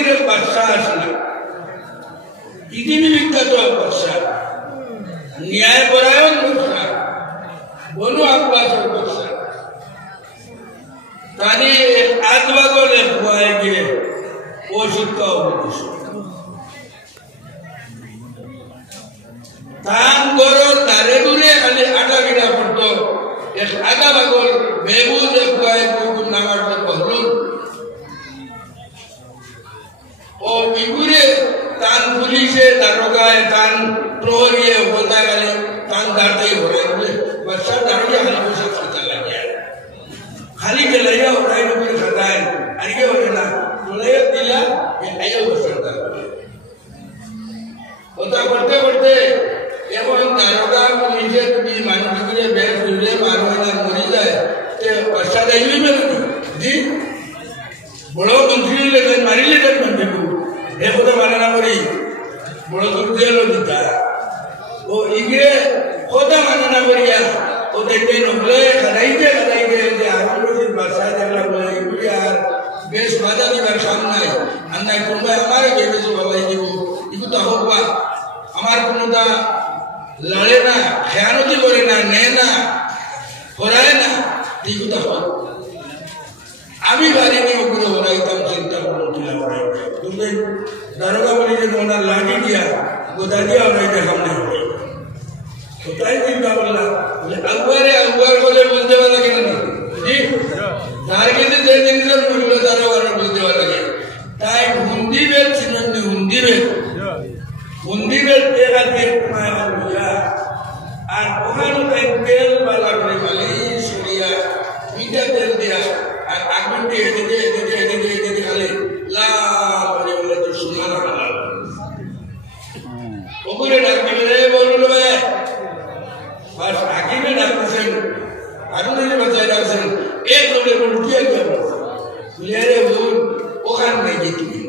বলির বাদশা আসলে পৃথিবী বিখ্যাত বাদশা ন্যায় পরায়ণ বাদশা বনু আব্বাসের বাদশা তানি আদবাগল ভয় গিয়ে ও শিক্ষা উপদেশ তান গরো তারে দূরে খালি আটা গিরা পড়তো এক আদা বাগল বেবুজ ভয় নামার বহলুন ও ইগুরে তান পুলিশে দারোগায় তান প্রহরিয়ে বলতে গেলে তান দাঁড়িয়ে ঘোরে বলে বাচ্চা দাঁড়িয়ে খালি বসে খাতা লাগে খালি গেলাইয়া ওরাই করে খাতায় আর কে বলে না বলাইয়া দিলা আইয়া বসে ওটা করতে করতে এখন দারোগা পুলিশে তুমি মানুষগুলো বেশ ধুলে মানুষ মরে যায় বাচ্চা যাইবে জি বড় মন্ত্রী লেখেন মারিলে মন্ত্রী এ কথা মানে না করি বড় জেলও দিতা ও ইগে কথা মানে না করিয়া ও দেখতে নহলে খাদাইতে যে আরুর বাসা দেখলা বলে এগুলি আর বেশ বাধা দিবার কাম নাই আর নাই কোনটা আমার বেশি বলাই দিব এগুলো তো হোক বা আমার কোনটা লড়ে না খেয়ানতি করে না নেয় না হরায় না এগুলো তো হোক আমি বাড়িনি ওগুলো হরাইতাম চিন্তা করছিলাম বুঝলেন দারোগা বলি যে ওনার লাঠি দিয়া গোদা দিয়া হরাইতে সামনে হবে কোথায় চিন্তা করলাম আগুয়ার বলে বুঝতে পারা লাগে না জি যার কিন্তু যে জিনিসের মূল্য দারোগার বুঝতে পারা লাগে তাই হুন্দি বেল ছিলেন হুন্দি বেল আর ওখানে তেল বালা করে মালিশ করিয়া মিঠা তেল দিয়া আর আগুন দিয়ে এদিকে খালি লাল বলে তো সোনার লাল ওগুলো ডাকবে রে বললো ভাই বাস আকিমে ডাকতেছেন আরো যদি বাচ্চায় ডাকছেন এক দৌড়ে উঠিয়ে গেল রে বোন ওখান থেকে তুমি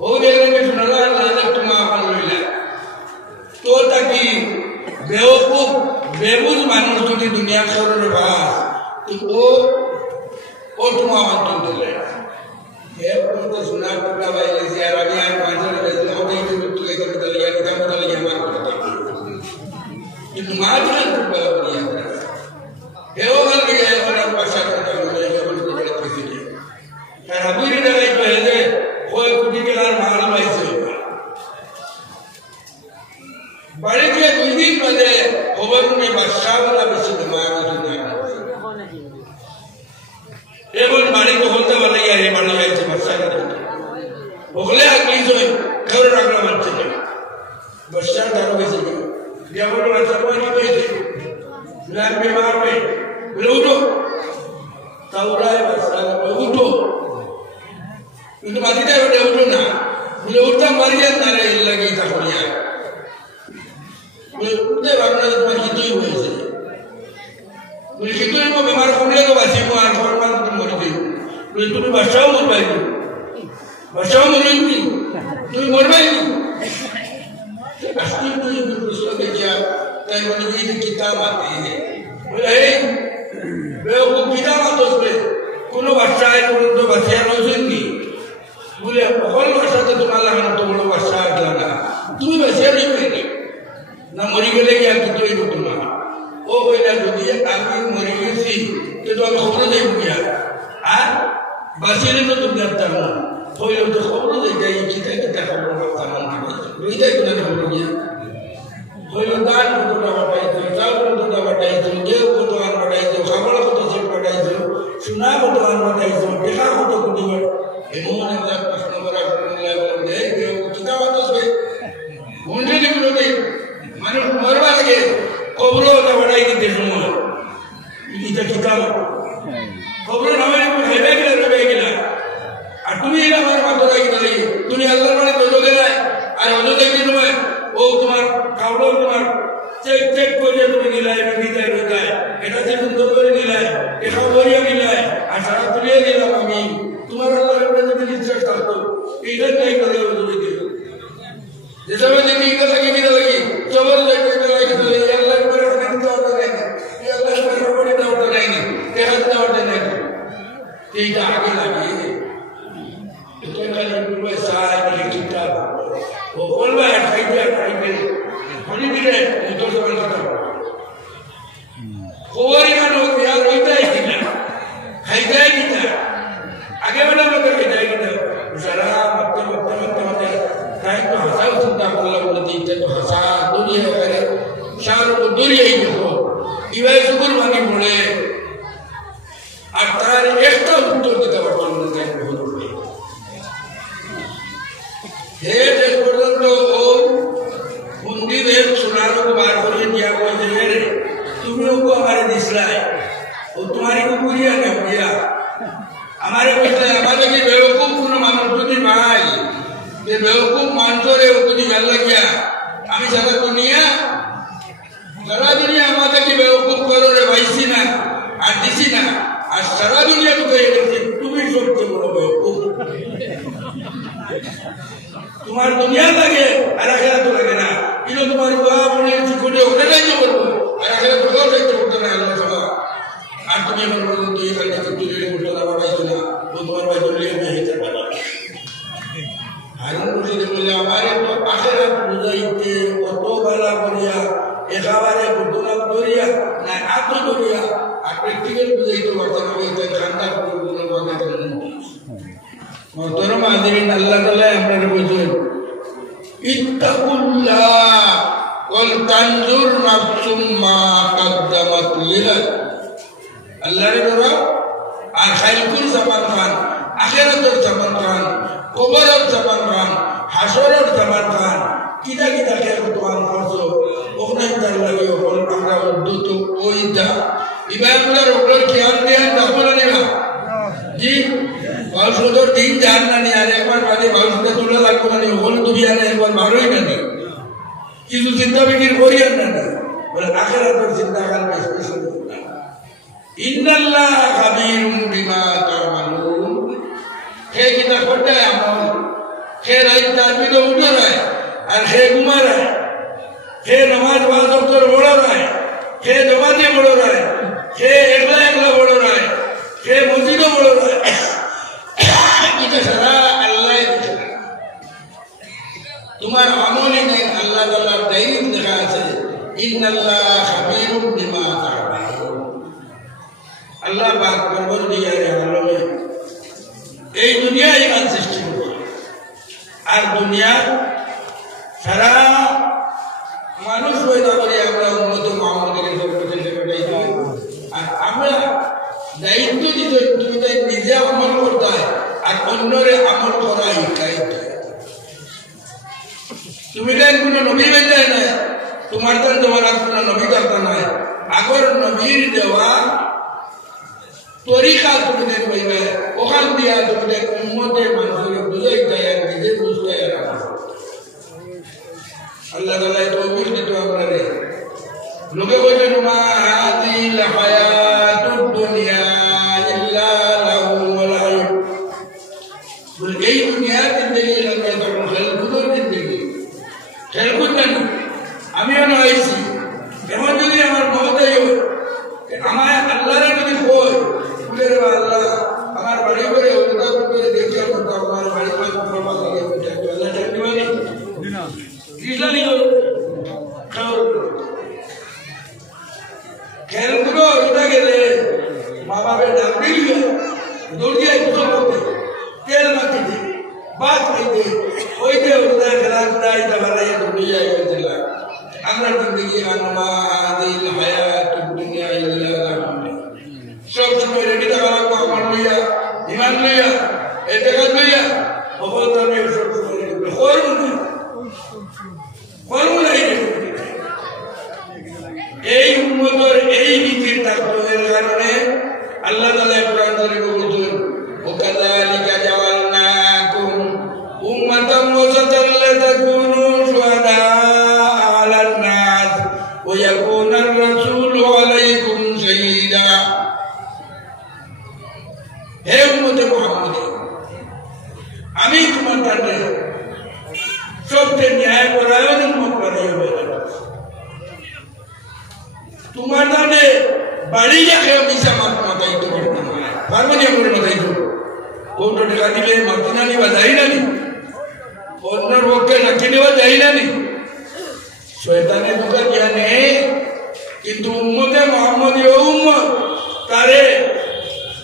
ও দেখলে শোনালা লাল তোমা আমার লইলা তো তাকি বেওকুফ বেবুজ মানুষ যদি দুনিয়া সরলে বাস ও তোমা আমার তুলতে तो सुना टुकड़ा भाई जैसे यार अभी यार पांचों जैसे हो गई तो तू कैसे बता लिया क्या बता लिया हमारे ये तुम्हारा ना टुकड़ा बनिया है वो गल की है और भाषा करता है मुझे केवल तो जड़ कैसे है यार अभी भी ना एक है कोई कुछ के लार मार भाई से बड़े के दूसरी बजे खबर में भाषा वाला विषय दिमाग में सुना ये बोल मारी को होता वाला यार ये मानो यार से भाषा करते ओगले अगली जो खबर रखना बनते हैं भाषा दारों के सिगे ये बोलो भाषा कोई नहीं बैठे लाल बीमार पे बोले उठो ताऊराय भाषा उठो इनको बातें क्या बोले उठो ना बोले उठता मर गया तारे लगी था कोई यार बोले उठते भागना तो तुम्हारी कितनी हुई से बोले कितनी को बीमार हो गया तो बासी को आंख और मार तुम मर गई बोले तुम्हें बचाओ मर भाई बचाओ मर गई तुम्हें मर भाई असली तो ये दूसरों के क्या कई बनी ये किताब आती है बोले हे वे वो किताब आते उसमें कोनो बच्चा है तो बच्चा नहीं बोले बहुत बच्चा तो तुम्हारा है तो बड़ा बच्चा है क्या ना तुम्हें बच्चा नहीं मिलेगा ना मरी गले क्या कितने ही तुम्हारा ओ कोई ना दुनिया आगे मरी गई थी तो हम खबर दे दिया हाँ बच्चे तो तुम जानता हो कोई लोग तो खबर दे दिया ये कितना खबर होता है लोग इधर क्यों नहीं खबर दिया कोई लोग दान को तो बताए थे चावल को तो बताए थे गेहूं को तो आन बताए थे खबर को तो सिर्फ बताए थे सुना को तो आन बताए थे देखा को तो कुछ नहीं इन्होंने जब प्रश्न बड़ा करने लगा बोले गेहूं कितना बात है उनसे नहीं बोलोगे मानो मरवा लगे खबरों का बताई थी देखूँ इधर किताब खबरों हमारे को हेबेगिला तुम्हें ना हमारे बात होगा कि नहीं तुम्हें अल्लाह वाले तो लोग हैं अरे वो तो देखिए तुम्हें वो तुम्हार कावड़ों तुम्हार चेक को जो तुम्हें नीला है ऐसा से तुम तो कोई नीला है ऐसा बोरिया नीला है आसारा तुलिया नीला मामी तुम्हारा अल्लाह वाले तो भी चेक करते इधर नहीं करे वो तो देखिए जैसे मैं देखी इधर लगी चोबर लगी अल्लाह के बारे में तो होता नहीं ये अल्लाह के बारे में तो होता नहीं कहत ना होता नहीं ये आगे लगी itu kali dua saat di kita Okolwa akai Hari ini itu sebenarnya Kowari kan ya roita kita Haidai kita Agak mana kita Salah mata Kain tu hasa usuta kalau berarti itu hasa dunia kare Syaru dunia itu Iwai syukur mani boleh Antara ekta untuk kita bertemu dengan Tuhan Hei পর্যন্ত ও মন্দিরের সোনার বার করে দিয়া কইছে রে তুমিও কো আমারে দিছলাই ও তোমারই কো করিয়া না দিয়া আমারে কইছে আমাদের কি বেওকুফ কোন মানুষ যদি নাই যে বেওকুফ মানুষরে যদি ভাল লাগিয়া আমি সারা দুনিয়া আমাদের কি বেওকুফ করো রে ভাইছি না আর দিছি না আর সারা দুনিয়া তো কই তুমি সবচেয়ে বড় বেওকুফ তোমার দুনিয়া লাগে আর আখিরাত তো লাগে না কিন্তু তোমার বাবা বলে চিকটে ওটা নাই যে বলবো আর আখিরাত তো যাইতে করতে না আল্লাহ সবা আর তুমি বলবো তুই এখানে তুই বলতে না পারছো না ও তোমার ভাই বলে আমি হেতে পারবো আর মুর্শিদ বলে আমারে তো আখিরাত বুঝাইতে কত ভালো করিয়া একেবারে বুদ্ধনা করিয়া না আত্ম করিয়া আর প্র্যাকটিক্যাল বুঝাইতে পারতে না এটা ঠান্ডা করে কোনো কথা করেন मोहतरम आदमीन अल्लाह ताला हमरे बोझे इत्तकुल्लाह वल तंजुर नफ्सुम मा कद्दमत लिगद अल्लाह रे बाबा আর খাইলকুল জামান খান আখিরাতের জামান খান কবরের জামান খান হাসরের জামান খান কিদা কিদা কে তোমার করছো ওখানে তার লাগে হল আমরা উদ্যত ওইটা ইবাদতের উপর খেয়াল দেন তাহলে নিবা জি বাউসুদর দিন জান না নি আর একবার বাদে বাউসুদা তুলে লাগবে না হল দুনিয়া না একবার মারোই না নি কিছু চিন্তা বিকির করিয়েন না বলে আখিরাতের চিন্তা করবে স্পেশাল ইন্নাল্লাহ খাবীরুম বিমা তা'মালুন হে কিনা করতে আমল হে রাত তাবিদ উঠে রায় আর হে ঘুমা রায় হে নামাজ ওয়াজিব করে বড় রায় হে নামাজে বড় রায় হে একলা একলা বড় রায় হে মসজিদে বড় রায় এটা সারা আল্লাহ দিয়েছেন তোমার আমলে নেই আল্লাহ তাআলার দায়িত্ব দেখা আছে ইন্নাল্লাহ খাবীরুম বিমা তা'মালুন আল্লাহ পাক বলবেন দিয়ারে আলমে এই দুনিয়া ইমান সৃষ্টি করে আর দুনিয়া সারা মানুষ পয়দা করে আমরা উন্নত মুহাম্মদের দায়িত্ব আর আমরা দায়িত্ব দিতে তুমি তাই নিজে আমল করতে হয় আর অন্যরে আমল করাই দায়িত্ব তুমি তাই কোনো নবী বেঁচে না তোমার তার দেওয়ার কোনো নবী করতে নাই আগর নবীর দেওয়া তরিকা তুমি দেখ পাইবে ওখান দিয়া তুমি দেখ উম্মতের মানুষকে বুঝাইতে আর নিজে বুঝতে আর আল্লাহ তাআলা তৌফিক দিত আমারে লোকে বলেন মা হাদিল হায়াতুদ দুনিয়া ইল্লা লাহু ওয়া লাইব বলে এই দুনিয়ার জিন্দেগি লাগে তো খেলকুদের জিন্দেগি খেলকুদ না আমিও না আইছি এমন যদি আমার মত আমায় আল্লাহরে যদি কই বলে রে আল্লাহ আমার বাড়ি করে ওটা করে দেখিয়া করতে আমার বাড়ি করে প্রমাণ লাগে আল্লাহ জানি মানে না ইসলামী খাও খেলগুলো ওটা গেলে মা বাপের ডাক দিলে দৌড়িয়ে কুসল করতে তেল মাখিতে বাদ খাইতে ওইতে ওটা খেলাধুলা এটা বানাইয়া দৌড়িয়ে গেছিল আমরা জিন্দগি আনমা আদিল হায়াতুদ দুনিয়া ইল্লা লাহু সব সময় রেডি থাকা লাগবে আমার লইয়া ইমান লইয়া এই জায়গা লইয়া বহুত আমি সব সময় এই উম্মতের এই নীতির তাকওয়ার কারণে আল্লাহ তাআলা কোরআন শরীফে বলেছেন ওয়াকাযালিকা জাআলনাকুম উম্মাতান ওয়াসাতান লিতাকুনু শুহাদা আলান নাস ওয়া ইয়াকুনা আর-রাসূলু আলাইকুম শাহীদা হে উম্মতে মুহাম্মদ আমি তোমার কাছে সবচেয়ে ন্যায় পরায়ণ উম্মত বানিয়ে দিলাম তোমার নামে বাড়ি যাকে মিশা মাতাইতে পারবে না পারবে না করে মাতাইতে কোটো টাকা দিলে মাটিনা নিবা যাই না নি অন্যর পক্ষে সাক্ষী নেওয়া যাই না নি শয়তানের দোকান গিয়া নেই কিন্তু উম্মতে মোহাম্মদী ও উম্মত তারে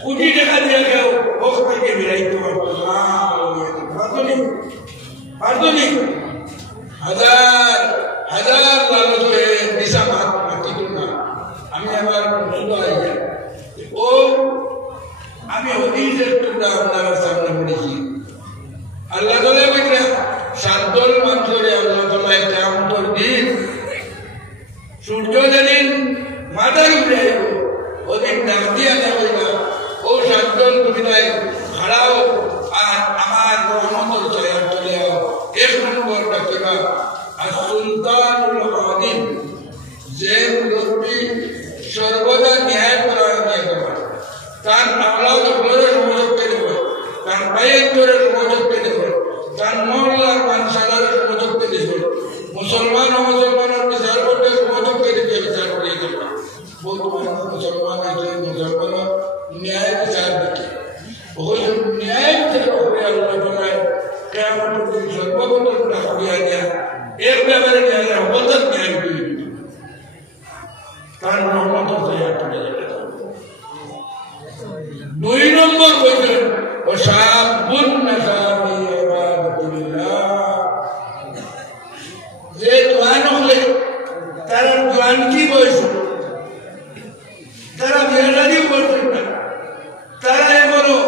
কোটি টাকা দিয়ে কেউ ভোগ থেকে বিরাইতে পারতনি হাজার হাজার লালচ হয়ে দিশা মাতিত না আমি আবার ও আমি হদিসের টুকরা আপনার সামনে পড়েছি আল্লাহ তাআলা বলেন সাতদল মানুষের আল্লাহ তাআলা কিয়ামতের দিন সূর্য যেদিন মাথার উপরে ওদিন ডাক দিয়া দেবে না ও সাতদল তুমি তাই খাড়াও আর আমার রহমতের ছায়া চলে আও এক নম্বর ডাকিবা আর সুলতানুল আদিল যে লোকটি সর্বদা ন্যায় পরায়ণ করবে তার আওলাদ করে সমাজক দেবে তার ভাইয়ের করে সমাজক দেবে তার মহল্লার মানুষের সমাজক দেবে মুসলমান ও মুসলমানের বিচার করতে সমাজক দেবে বিচার করে দেবে বর্তমানে মুসলমান আছে মুসলমান ন্যায় বিচার দেখে ওই ন্যায় বিচার করে আল্লাহ তাআলা কিয়ামতের দিন সর্বপ্রথম ডাকিয়া দেয়া এক ব্যাপারে ন্যায় অবদান ন্যায় করে তার রহমতের ছায়া চলে যাবে দুই নম্বর বলছেন যে জোয়ান হলে তারা জোয়ান কি বয়স তারা বিয়েটাও করছেন না তারা এমনও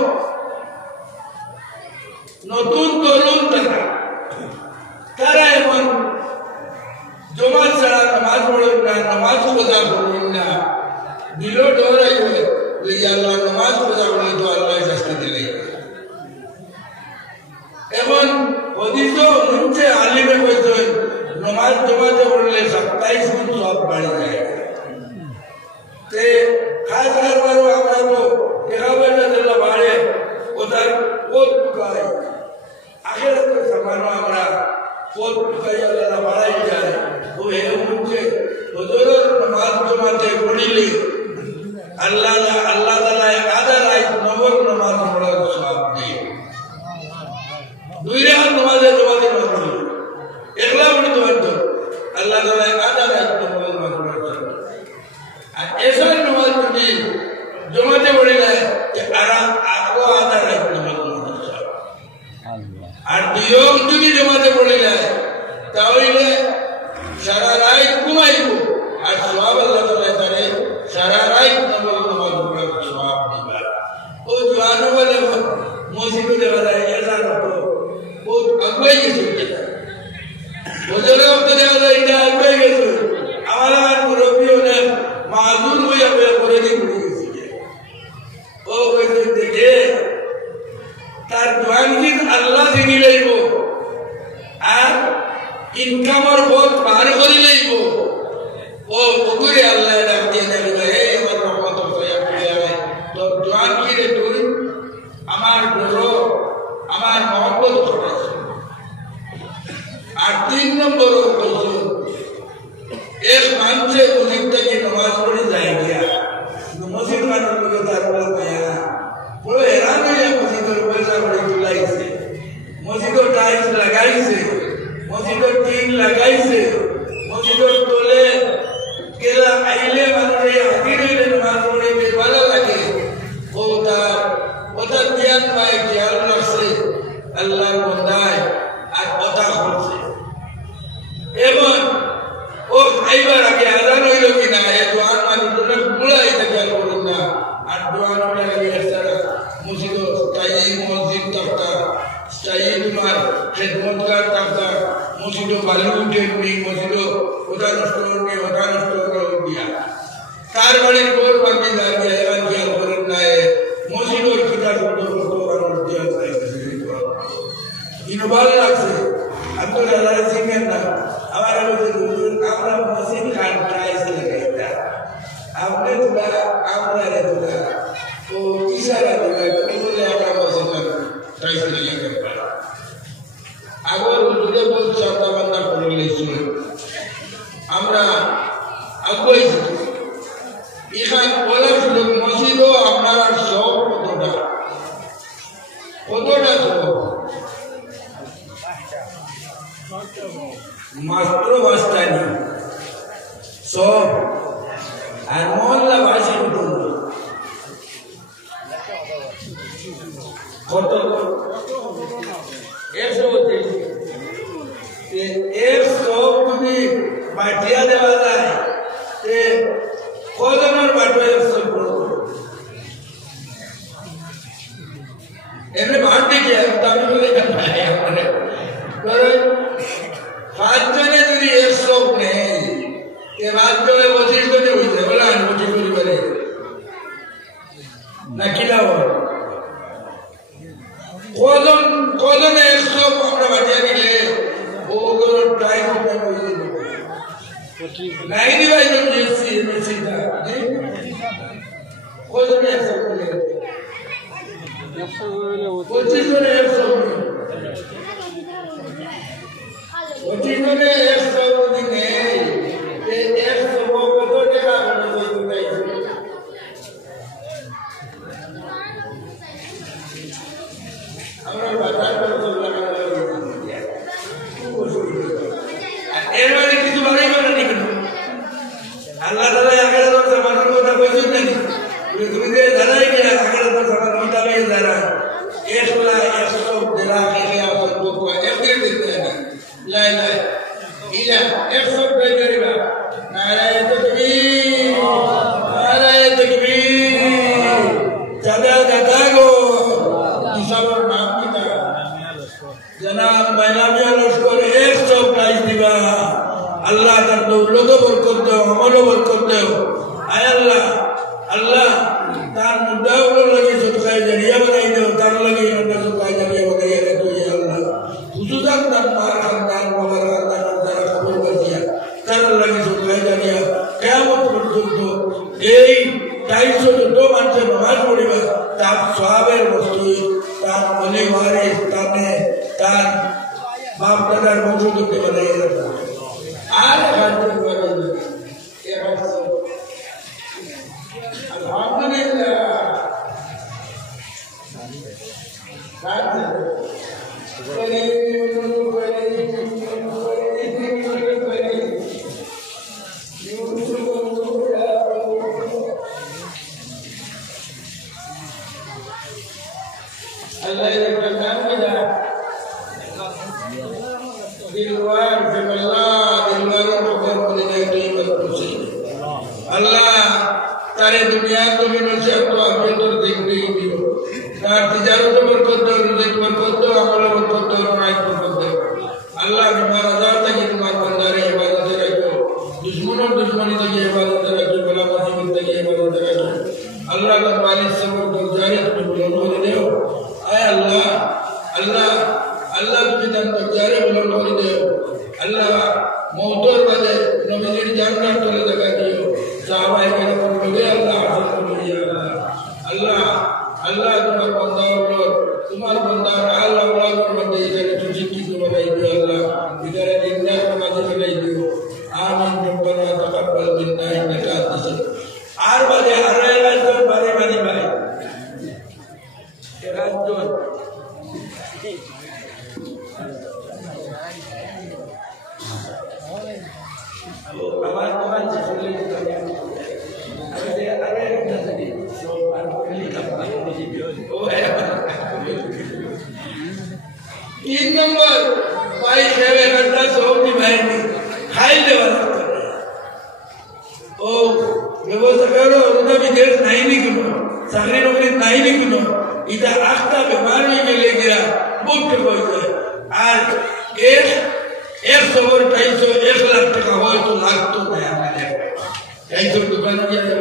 নতুন তরুণ তারা এমন জমাত ছাড়া নামাজ পড়েন না নামাজ কথা পড়েন না দিল ডরাই হয়ে আল্লাহ নামাজ পড়া বলে তো আল্লাহ শাস্তি দিলে এখন অধিক হচ্ছে আলিমে বলছেন নামাজ জমাতে পড়লে 27 গুণ সব বাড়ি যায় তে খাস করবারও আমরা তো কেরাবেটা যেটা বাড়ে ওটার পথ টুকাই আখেরাতে সামান্য আমরা পথ টুকাই আল্লাহ বাড়াই যায় ও এরকম হচ্ছে হুজুরের নামাজ জমাতে পড়িলে আল্লাহ তাআলা আধা রাত নবর নামাজ পড়ার সওয়াব দেয় দুই রাকাত নামাজে জমাতে পড়লে একলা পড়তে পারতো আল্লাহ তাআলা আধা রাত নবর নামাজ পড়ার সওয়াব আর এসব নামাজ যদি জমাতে পড়লে আরো আধা রাত নামাজ পড়ার সওয়াব আর দিয়ম যদি জমাতে পড়লে তাহলে সারা রাত ঘুমাইব আর সওয়াব আল্লাহ তাআলা তারে সারা রাত নামাজ পড়ার সওয়াব দিবা ও জওয়ান বলে মসজিদে যাওয়া যায় এটা তো ও আগুয়াই গেছে ওজরে ওতে যাওয়া যায় এটা আগুয়াই গেছে আমার মুরব্বী হলে মাযুর হয়ে করে দিয়ে গেছে ও কইতে দেখে তার জওয়ান কি আল্লাহ চিনি লইব আর ইনকামের পথ পার করে লইব ও ওগুরে আল্লাহ ডাক দিয়ে দেবে হে আমার রহমতের ছায়া পেয়ে আয় তো জওয়ান কি রে তুই আমার ডর আমার মহব্বত করেছে আর 3 নম্বর বলছো এক মানুষে মসজিদ থেকে নামাজ পড়ে যায় গিয়া মসজিদ মানুষ লোকে তার বলে পায় না পুরো হেরান হয়ে মসজিদের পয়সা করে তুলাইছে মসজিদের টাইলস লাগাইছে মসজিদের টিন লাগাইছে মসজিদের তোলে কেলা আইলে মানুষে হাতি রইলে নামাজ পড়ে ভালো লাগে ওটা জ্ঞান পায় জ্ঞান রাখছে আল্লাহর বন্দায় আর কথা করছে এবং ও খাইবার আগে আজান হইল কিনা এ জোয়ান মানুষটা বুড়াই থেকে করুন না আর জোয়ান লাগে সারা মসজিদ স্থায়ী মসজিদ দপ্তর স্থায়ী তোমার খেদমতগার দপ্তর মসজিদ বালু উঠে মসজিদ ওটা নষ্ট করবে ওটা নষ্ট করে দিয়া তার বাড়ির বোর বাকি দাঁড়িয়ে এবার খেয়াল করেন না মসজিদের কিতাব ভালো লাগছে আব্দুল আল্লাহ সিংহের না আমার আমরা মসজিদ খান প্রাইস লাগাইতা আপনি তোলা আমরা রে তোলা ও ইশারা দিলা বলে আমরা মসজিদ প্রাইস লাগাইতা আগর দুটো বলছে আমরা বান্দা করে লইছি আমরা আগুই এখান বলা ছিল মসজিদও আপনার সব কতটা মাত্র বাসটানি সব আর মহল্লা বাসি কত 100 যদি বাটিয়া দেওয়া যায় কজনের বাটো 100 এমনি ভাট দেখি আমি বলে পাঁচজনে যদি 100 নেই 5 জনে 25 জনে হইছে বলে 25 পরিবারে না কিলাও কজনে 100 আমরা বাটিয়া দিলে ওগুলো টাইম নাই দিবাই সিধা কজনে 100 করে 25 জনে 100 25 জনে 100 দিনে 100 কত টাকা আমরা বাজার করে এর মানে কিছু বাড়াইবে না ঠিক না আল্লাহ তাআলা আগে তো সমানের কথা কইছেন নাকি তুমি যে জানাই কি আগে তো সমানের কথা লই যারা একলা 100 দিলা কে আপন তো একদিন দিতে না লা লা ইলা 100 পে করিবা নারায়ে তাকবীর নারায়ে তাকবীর জাদা দাদা গো ইসাবর নাম কিতা জনাব মাইনামিয়া লস্কর 100 প্রাইজ দিবা আল্লাহ তার দৌলত বরকত দাও আমল বরকত দাও আয় আল্লাহ আল্লাহ তার মুদ্দাগুলো লাগি সদকায়ে জারিয়া বানাই দাও তার লাগি আমরা সদকায়ে জারিয়া বানাই রাখো ইয়া আল্লাহ খুশুসান তার মার খানদান বাবার খানদান যারা কবর বাজিয়া তার লাগি সদকায়ে জারিয়া কিয়ামত পর্যন্ত এই 250 যত মানুষের নামাজ পড়িবা তার সওয়াবের বস্তু তার মনে ওয়ারিস তার বাপ দাদার বংশ করতে বানাই রাখো আর আলহামদুলিল্লাহ अल्लाह तारे दुनिया को भी नशा तो आपके तो देखने ही दियो तार तिजारत बरकत दो रिज़्क़ बरकत दो अमल बरकत दो रुनाई बरकत दो अल्लाह हमारा ज़ात तक तुम्हारे बंदारे इबादत रखो दुश्मनों दुश्मनी तक इबादत रखो भला मुसीबत तक इबादत रखो अल्लाह का मालिक सबर को जारी अपने बुलंदों दे दो आय अल्लाह अल्लाह अल्लाह तुम्हें तन तक जारी बुलंदों दे दो अल्लाह मौतोर बदे नबीजीर जानना तोले लगा दियो साहबाए के पर लगे अल्लाह हसन करिया अल्लाह अल्लाह तुम्हारे बंदा अल्लाह औलाद बंदे इधर तुझी की बनाई दियो अल्लाह इधर जिंदा समाज बनाई दियो आमीन रब्बना तकब्बल मिन्ना इन्नका अंतस आर बदे हराया तो बारे बारे भाई के राजो আমার কোরআন চলে যাবে আরে আরে নাকি সব আর খালি কাপড় ও 3 নম্বর ভাই সেবে করতে সবজি ভাই খাই দেওয়া ও ব্যবস্থা করো ওটা বিদেশ নাই নি কোনো চাকরি নকরি নাই নি কোনো এটা আস্থা বেমার হয়ে গেলে গিয়া বুঝতে পারছে আর এর 100 और 250 1 लाख टका हो तो लाख तो नया मिले ऐसे दुकान किया जाए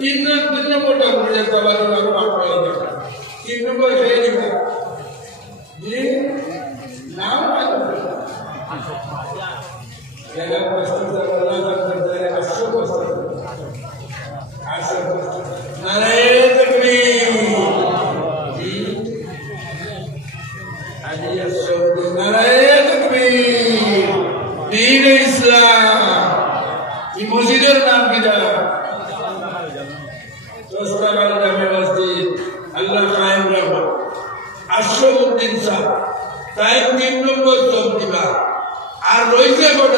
3 मोटा हो जाता वाला लाख बात पड़ेगा 3 नंबर है नहीं जी नाम जगह पस्तर वाला करता है अशोक पस्तर नारायण तकबीर जी आज अशोक नारायण तकबीर दीन इस्लाम ये मस्जिदेर नाम किता दोस्ताबाद जामे मस्जिद अल्लाह कायम रखो अशरफुद्दीन साहब ताई 3 নম্বর সব দিবা আর রয়েছে বড়